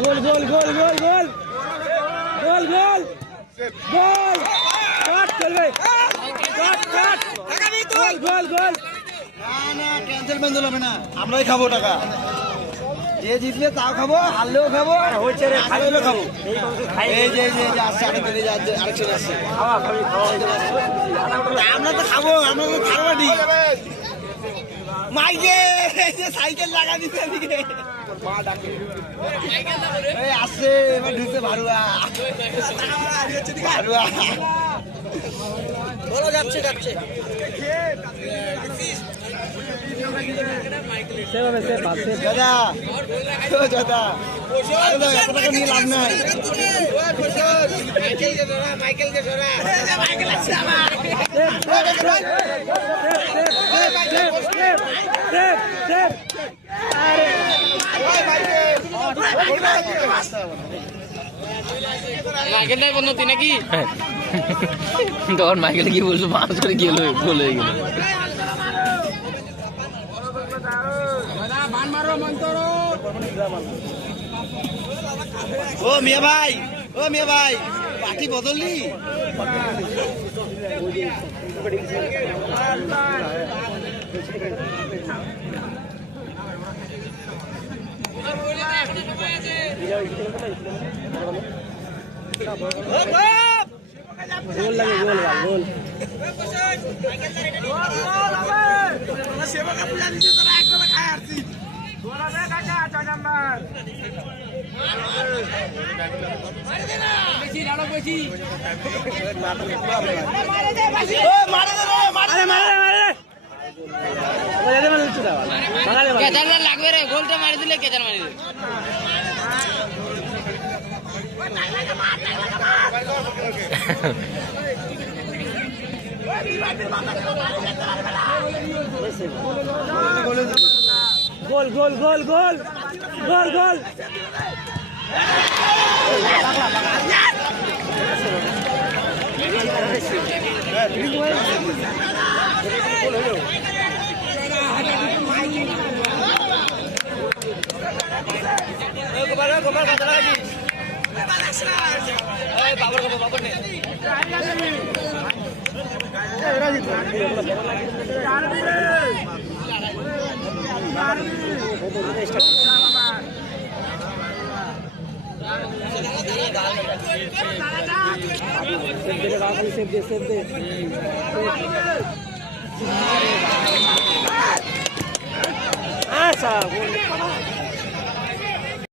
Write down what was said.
গোল গোল গোল গোল গোল গোল গোল গোল কাট চলবে কাট কাট গোল গোল গোল না ক্যান্সেল বেঞ্জল হবে না, আমরাই খাবো টাকা। যে জিতবে তাও খাবো, হারলেও খাবো, হয়েছে রে হারলেও খাবো। এই এই যে আসছে আরেকজন আসছে। আমরা তো খাবো, আমরা তো থারবাটি মাইকে সাইকেল লাগা দিতে এদিকে আসছে। এবার ঢুকছে ভারুয়া ভারুয়া বলো যাচ্ছে যাচ্ছে দাদা দাদা এত টাকা নিয়ে লাভ নাই। মাইকেলটাই বন্যতি নাকি তখন মাইকেল কি বলছো মানুষ করে গেল গোল হয়ে গেল। ও মিয়া ভাই, ও মিয়া ভাই, পাটি বদললি? গোল লাগে গোল গোল লাগবে রে, গোলটা মারি দিলে কেচার মারি দিলে। গোল গোল গোল গোল গোল গোল আচ্ছা